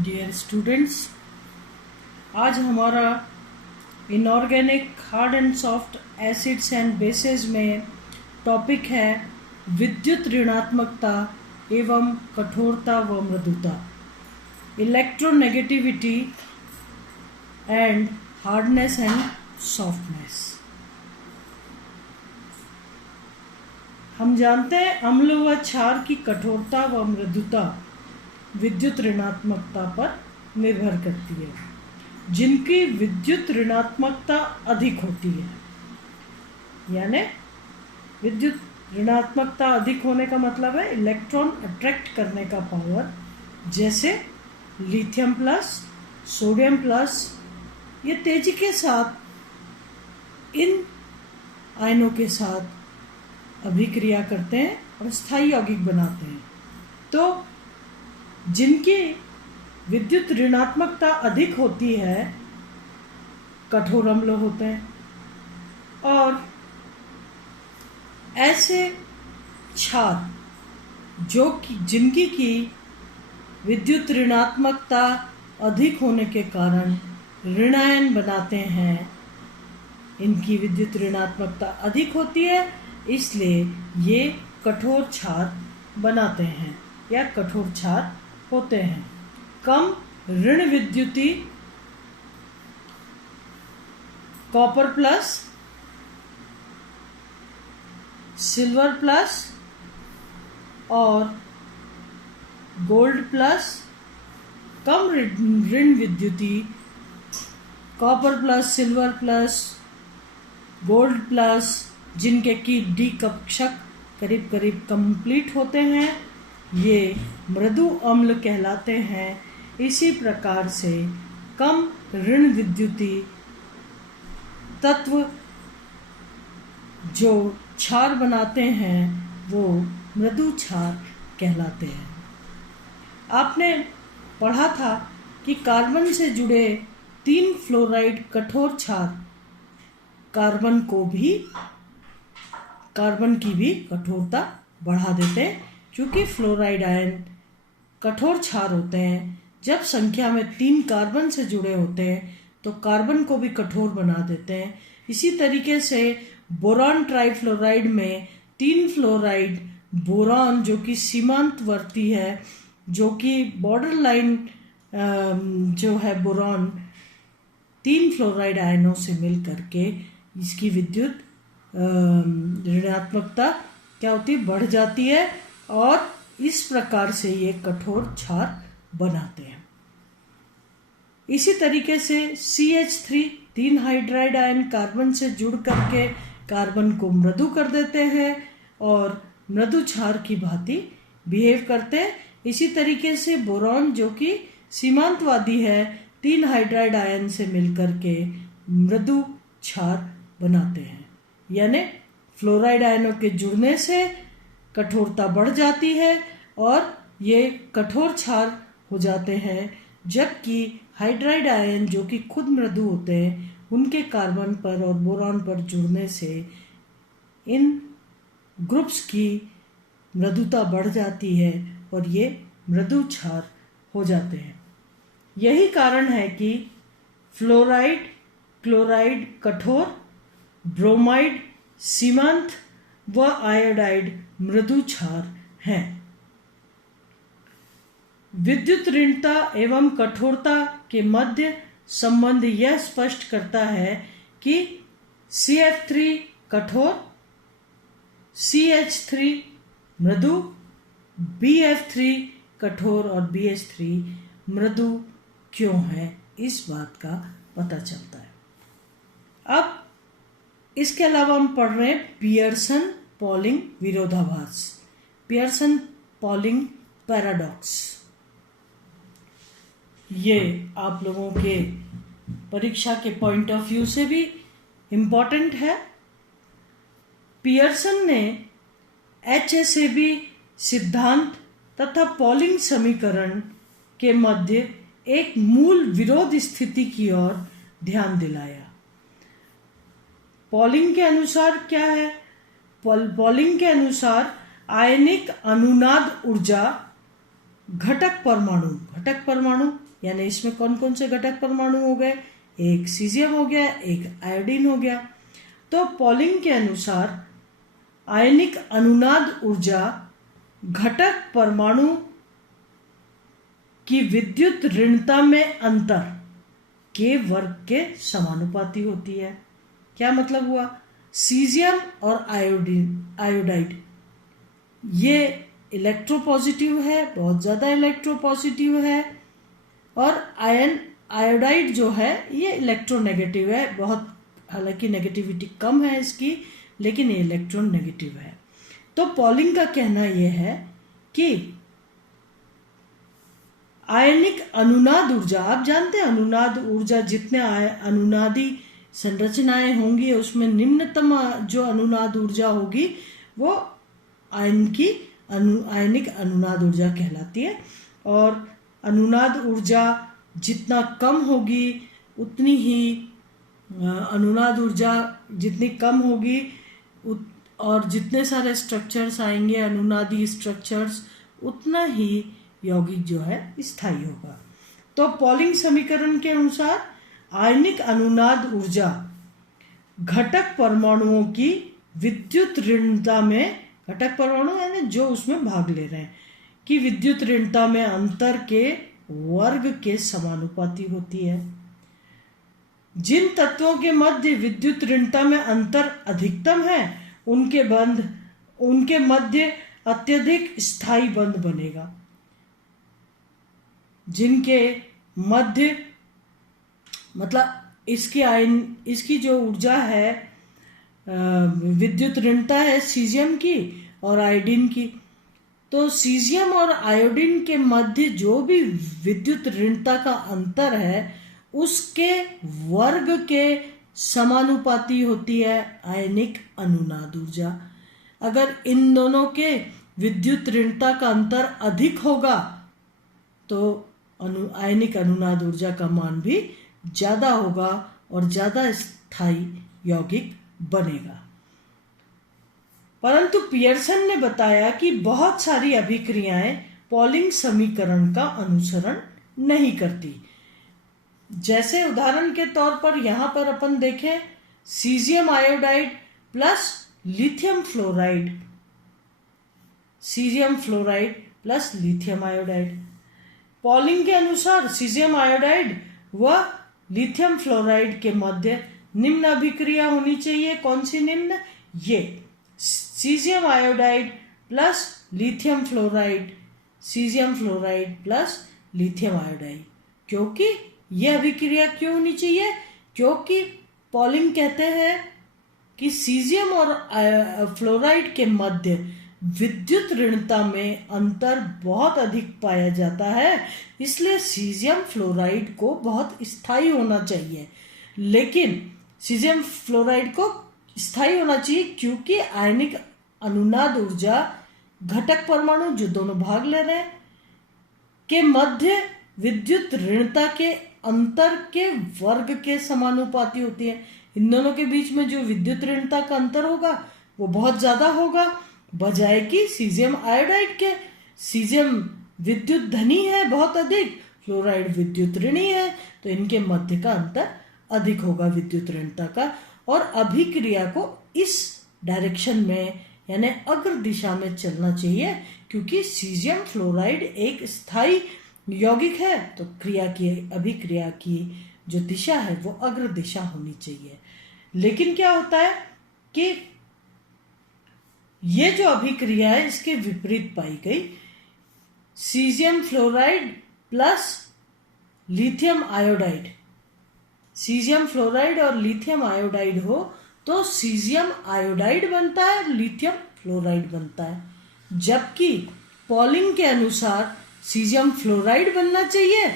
Dear students, आज हमारा inorganic hard and soft acids and bases में टॉपिक है विद्युत ऋणात्मकता एवं कठोरता व मृदुता, electronegativity and hardness and softness. हम जानते हैं अम्ल व क्षार की कठोरता व मृदुता विद्युत ऋणात्मकता पर निर्भर करती है। जिनकी विद्युत ऋणात्मकता अधिक होती है, यानी विद्युत ऋणात्मकता अधिक होने का मतलब है इलेक्ट्रॉन अट्रैक्ट करने का पावर, जैसे लिथियम प्लस, सोडियम प्लस, ये तेजी के साथ इन आयनों के साथ अभिक्रिया करते हैं और स्थायी यौगिक बनाते हैं। तो जिनकी विद्युत ऋणात्मकता अधिक होती है कठोर अम्ल होते हैं, और ऐसे क्षार जिनकी की विद्युत ऋणात्मकता अधिक होने के कारण ऋणायन बनाते हैं, इनकी विद्युत ऋणात्मकता अधिक होती है, इसलिए ये कठोर क्षार बनाते हैं या कठोर क्षार होते हैं। कम ऋण विद्युती कॉपर प्लस, सिल्वर प्लस और गोल्ड प्लस, कम ऋण विद्युती copper plus, silver plus, gold plus, जिनके की डी कक्षक करीब करीब कंप्लीट होते हैं, ये मृदु अम्ल कहलाते हैं। इसी प्रकार से कम ऋण विद्युती तत्व जो क्षार बनाते हैं वो मृदु क्षार कहलाते हैं। आपने पढ़ा था कि कार्बन से जुड़े 3 फ्लोराइड कठोर क्षार कार्बन की भी कठोरता बढ़ा देते हैं, क्योंकि फ्लोराइड आयन कठोर क्षार होते हैं। जब संख्या में 3 कार्बन से जुड़े होते हैं तो कार्बन को भी कठोर बना देते हैं। इसी तरीके से बोरॉन ट्राइफ्लोराइड में 3 फ्लोराइड बोरॉन जो कि सीमांतवर्ती है, जो कि बॉर्डर लाइन जो है बोरॉन, 3 फ्लोराइड आयनों से मिल करके इसकी विद्युत ऋणात्मकता क्या होती है, बढ़ जाती है, और इस प्रकार से ये कठोर क्षार बनाते हैं। इसी तरीके से CH3 3 हाइड्राइड आयन कार्बन से जुड़ करके कार्बन को मृदु कर देते हैं और मृदु क्षार की भांति बिहेव करते हैं। इसी तरीके से बोरॉन जो कि सीमांतवादी है, 3 हाइड्राइड आयन से मिलकर के मृदु क्षार बनाते हैं। यानी फ्लोराइड आयनों के जुड़ने से कठोरता बढ़ जाती है और ये कठोर क्षार हो जाते हैं, जबकि हाइड्राइड आयन जो कि खुद मृदु होते हैं, उनके कार्बन पर और बोरॉन पर जुड़ने से इन ग्रुप्स की मृदुता बढ़ जाती है और ये मृदु क्षार हो जाते हैं। यही कारण है कि फ्लोराइड, क्लोराइड कठोर, ब्रोमाइड सीमांत व आयोडाइड मृदु क्षार हैं। विद्युत ऋणता एवं कठोरता के मध्य संबंध यह स्पष्ट करता है कि CF3 कठोर, CH3 मृदु, BF3 कठोर और BH3 मृदु क्यों है, इस बात का पता चलता है। अब इसके अलावा हम पढ़ रहे हैं पियर्सन पॉलिंग विरोधाभास, पियर्सन पॉलिंग पैराडॉक्स। ये आप लोगों के परीक्षा के पॉइंट ऑफ व्यू से भी इम्पॉर्टेंट है। पियर्सन ने HSAB सिद्धांत तथा पॉलिंग समीकरण के मध्य एक मूल विरोध स्थिति की ओर ध्यान दिलाया। पॉलिंग के अनुसार क्या है? पॉलिंग के अनुसार आयनिक अनुनाद ऊर्जा घटक परमाणु यानी इसमें कौन कौन से घटक परमाणु हो गए, एक सीजियम हो गया, एक आयोडीन हो गया। तो पॉलिंग के अनुसार आयनिक अनुनाद ऊर्जा घटक परमाणु की विद्युत ऋणता में अंतर के वर्ग के समानुपाती होती है। क्या मतलब हुआ, सीजियम और आयोडाइड ये इलेक्ट्रोपॉजिटिव है, बहुत ज़्यादा इलेक्ट्रोपॉजिटिव है, और आयोडाइड जो है ये इलेक्ट्रोनेगेटिव है, बहुत, हालांकि नेगेटिविटी कम है इसकी, लेकिन ये इलेक्ट्रोनेगेटिव है। तो पॉलिंग का कहना यह है कि आयनिक अनुनाद ऊर्जा, आप जानते हैं अनुनाद ऊर्जा, जितने अनुनादी संरचनाएं होंगी उसमें निम्नतम जो अनुनाद ऊर्जा होगी वो आयनिक अनुनाद ऊर्जा कहलाती है। और अनुनाद ऊर्जा जितना कम होगी उतनी ही अनुनाद ऊर्जा जितनी कम होगी और जितने सारे स्ट्रक्चर्स आएंगे अनुनादी स्ट्रक्चर्स, उतना ही यौगिक जो है स्थायी होगा। तो पॉलिंग समीकरण के अनुसार आयनिक अनुनाद ऊर्जा घटक परमाणुओं की विद्युत ऋणता में, घटक परमाणु यानी जो उसमें भाग ले रहे हैं, की विद्युत ऋणता में अंतर के वर्ग के समानुपाती होती है। जिन तत्वों के मध्य विद्युत ऋणता में अंतर अधिकतम है उनके मध्य अत्यधिक स्थायी बंध बनेगा। जिनके मध्य, मतलब इसकी जो ऊर्जा है विद्युत ऋणता है सीजियम की और आयोडीन की, तो सीजियम और आयोडीन के मध्य जो भी विद्युत ऋणता का अंतर है उसके वर्ग के समानुपाती होती है आयनिक अनुनाद ऊर्जा। अगर इन दोनों के विद्युत ऋणता का अंतर अधिक होगा तो आयनिक अनुनाद ऊर्जा का मान भी ज्यादा होगा और ज्यादा स्थायी यौगिक बनेगा। परंतु पियर्सन ने बताया कि बहुत सारी अभिक्रियाएं पॉलिंग समीकरण का अनुसरण नहीं करती। जैसे उदाहरण के तौर पर यहां पर अपन देखें caesium iodide plus lithium fluoride, caesium fluoride plus lithium iodide. Polling के अनुसार सीजियम आयोडाइड व लिथियम फ्लोराइड के मध्य निम्न अभिक्रिया होनी चाहिए। कौन सी निम्न? ये caesium iodide plus lithium fluoride, caesium fluoride plus lithium iodide. क्योंकि यह अभिक्रिया क्यों होनी चाहिए? क्योंकि पॉलिंग कहते हैं कि सीजियम और फ्लोराइड के मध्य विद्युत ऋणता में अंतर बहुत अधिक पाया जाता है, इसलिए सीजियम फ्लोराइड को बहुत स्थायी होना चाहिए। लेकिन सीजियम फ्लोराइड को स्थायी होना चाहिए क्योंकि आयनिक अनुनाद ऊर्जा घटक परमाणु जो दोनों भाग ले रहे हैं के मध्य विद्युत ऋणता के अंतर के वर्ग के समानुपाती होती है। इन दोनों के बीच में जो विद्युत ऋणता का अंतर होगा वो बहुत ज्यादा होगा, बजाय कि सीजियम आयोडाइड के। सीजियम विद्युत धनी है बहुत अधिक, फ्लोराइड विद्युत ऋणी है, तो इनके मध्य का अंतर अधिक होगा विद्युत ऋणता का। और अभिक्रिया को इस डायरेक्शन में यानी अग्र दिशा में चलना चाहिए, क्योंकि सीजियम फ्लोराइड एक स्थायी यौगिक है, तो अभिक्रिया की जो दिशा है वो अग्र दिशा होनी चाहिए। लेकिन क्या होता है कि ये जो अभिक्रिया है इसके विपरीत पाई गई। Caesium fluoride plus lithium iodide, caesium fluoride और लिथियम आयोडाइड हो तो सीजियम आयोडाइड बनता है, लिथियम फ्लोराइड बनता है। जबकि पॉलिंग के अनुसार सीजियम फ्लोराइड बनना चाहिए,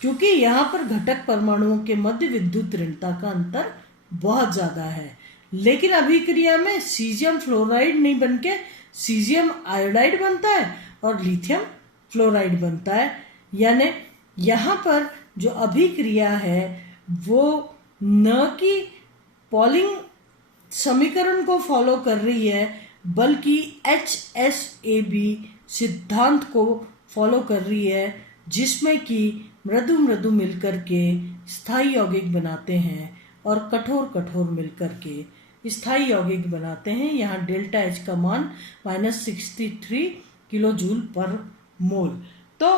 क्योंकि यहां पर घटक परमाणुओं के मध्य विद्युत ऋणता का अंतर बहुत ज्यादा है। लेकिन अभिक्रिया में सीजियम फ्लोराइड नहीं बनके सीजियम आयोडाइड बनता है और लिथियम फ्लोराइड बनता है। यानी यहां पर जो अभिक्रिया है वो न कि पॉलिंग समीकरण को फॉलो कर रही है, बल्कि HSAB सिद्धांत को फॉलो कर रही है, जिसमें कि मृदु मृदु मिलकर के स्थायी यौगिक बनाते हैं और कठोर कठोर मिलकर के स्थायी यौगिक बनाते हैं। यहाँ डेल्टा H का मान -63 किलो जूल पर मोल। तो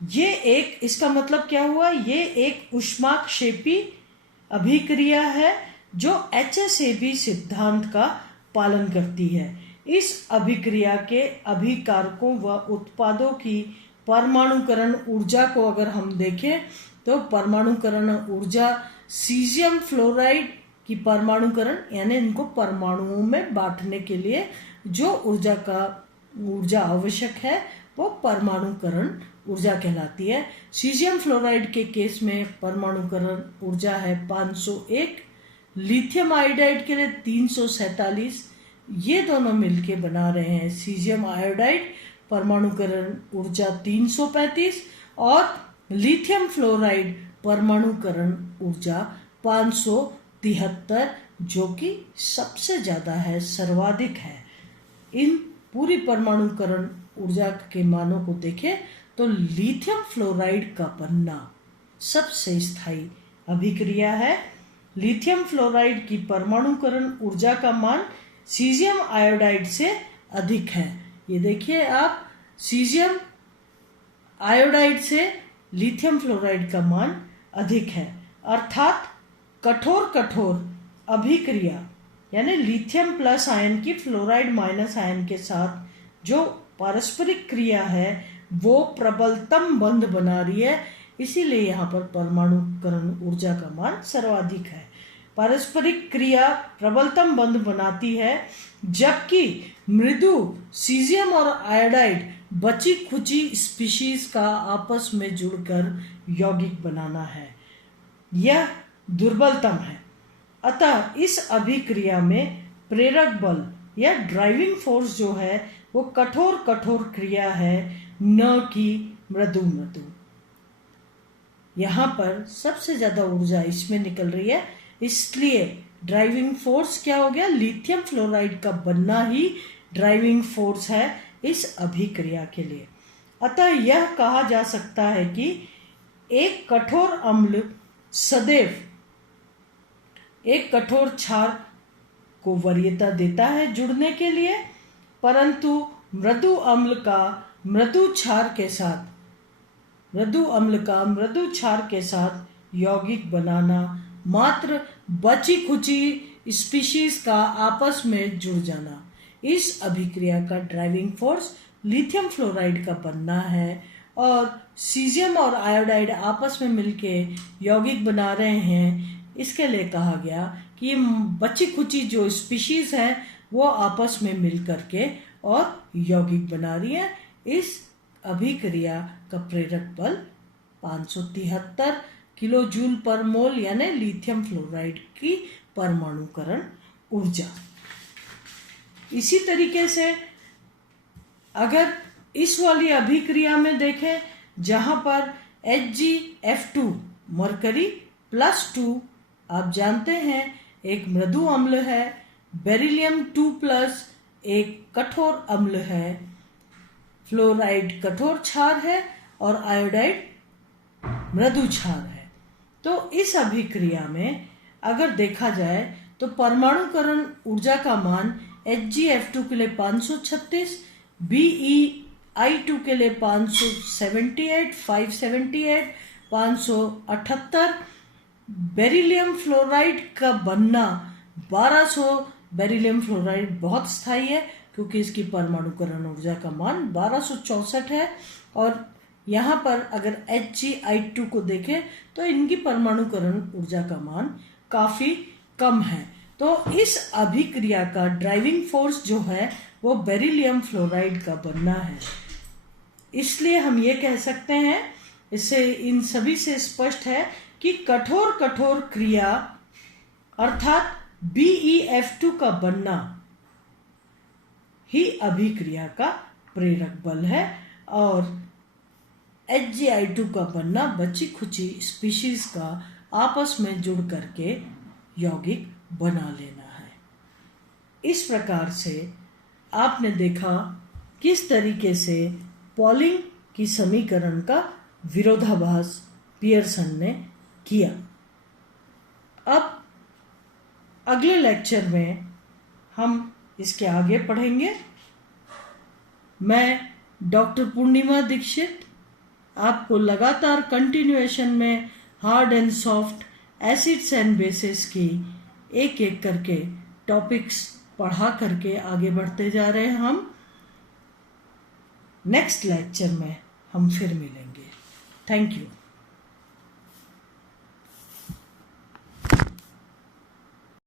ये एक, इसका मतलब क्या हुआ, ये एक ऊष्माक्षेपी अभिक्रिया है जो HSAB सिद्धांत का पालन करती है। इस अभिक्रिया के अभिकारकों व उत्पादों की परमाणुकरण ऊर्जा को अगर हम देखें तो परमाणुकरण ऊर्जा सीजियम फ्लोराइड की परमाणुकरण यानी इनको परमाणुओं में बांटने के लिए जो ऊर्जा आवश्यक है वो परमाणुकरण ऊर्जा कहलाती है। सीजियम फ्लोराइड के केस में परमाणुकरण ऊर्जा है 501, लिथियम आयोडाइड के लिए 347। ये दोनों मिलके बना रहे हैं सीजियम आयोडाइड, परमाणुकरण ऊर्जा 335 और लिथियम फ्लोराइड परमाणुकरण ऊर्जा 573, जो कि सबसे ज़्यादा है, सर्वाधिक है। इन पूरी परमाणुकरण ऊर्जा के मानों को देखें तो लिथियम फ्लोराइड का बनना सबसे स्थायी अभिक्रिया है। लिथियम फ्लोराइड की परमाणुकरण ऊर्जा का मान सीजियम आयोडाइड से अधिक है। ये देखिए आप, सीजियम आयोडाइड से लिथियम फ्लोराइड का मान अधिक है, अर्थात कठोर कठोर अभिक्रिया यानी लिथियम प्लस आयन की फ्लोराइड माइनस आयन के साथ जो पारस्परिक क्रिया है वो प्रबलतम बंध बना रही है, इसीलिए यहाँ पर परमाणुकरण ऊर्जा का मान सर्वाधिक है। पारस्परिक क्रिया प्रबलतम बंध बनाती है, जबकि मृदु सीजियम और आयोडाइड बची खुची स्पीशीज का आपस में जुड़कर यौगिक बनाना है, यह दुर्बलतम है। अतः इस अभिक्रिया में प्रेरक बल या ड्राइविंग फोर्स जो है वो कठोर कठोर क्रिया है, न कि मृदु मृदु। यहाँ पर सबसे ज्यादा ऊर्जा इसमें निकल रही है, इसलिए ड्राइविंग फोर्स क्या हो गया, लिथियम फ्लोराइड का बनना ही ड्राइविंग फोर्स है इस अभिक्रिया के लिए। अतः यह कहा जा सकता है कि एक कठोर अम्ल सदैव एक कठोर क्षार को वरीयता देता है जुड़ने के लिए, परंतु मृदु अम्ल का मृदु क्षार के साथ यौगिक बनाना मात्र बची खुची स्पीशीज का आपस में जुड़ जाना, इस अभिक्रिया का ड्राइविंग फोर्स लिथियम फ्लोराइड का बनना है। और सीजियम और आयोडाइड आपस में मिलके यौगिक बना रहे हैं, इसके लिए कहा गया कि ये बची खुची जो स्पीशीज है वो आपस में मिल करके और यौगिक बना रही है। इस अभिक्रिया का प्रेरक बल 573 किलो जूल पर मोल यानी लिथियम फ्लोराइड की परमाणुकरण ऊर्जा। इसी तरीके से अगर इस वाली अभिक्रिया में देखें जहां पर HgF2 मरकरी +2, आप जानते हैं एक मृदु अम्ल है, बेरिलियम 2+ एक कठोर अम्ल है, फ्लोराइड कठोर क्षार है और आयोडाइड मृदु क्षार है। तो इस अभिक्रिया में अगर देखा जाए तो परमाणुकरण ऊर्जा का मान HgF2 के लिए 536, BeI2 के लिए 578, 578, बेरिलियम फ्लोराइड का बनना 1200। बेरिलियम फ्लोराइड बहुत स्थायी है क्योंकि इसकी परमाणुकरण ऊर्जा का मान 1264 है, और यहाँ पर अगर HgI2 को देखें तो इनकी परमाणुकरण ऊर्जा का मान काफी कम है। तो इस अभिक्रिया का ड्राइविंग फोर्स जो है वो बेरिलियम फ्लोराइड का बनना है। इसलिए हम ये कह सकते हैं, इससे इन सभी से स्पष्ट है कि कठोर कठोर क्रिया अर्थात BeF2 का बनना ही अभिक्रिया का प्रेरक बल है, और HgI2 का बनना बची खुची स्पीशीज का आपस में जुड़ करके यौगिक बना लेना है। इस प्रकार से आपने देखा किस तरीके से पॉलिंग कि समीकरण का विरोधाभास पियर्सन ने किया। अब अगले लेक्चर में हम इसके आगे पढ़ेंगे। मैं डॉक्टर पूर्णिमा दीक्षित आपको लगातार कंटिन्यूएशन में hard and soft acids and bases की एक एक करके टॉपिक्स पढ़ा करके आगे बढ़ते जा रहे हैं। हम नेक्स्ट लेक्चर में हम फिर मिलेंगे। Thank you.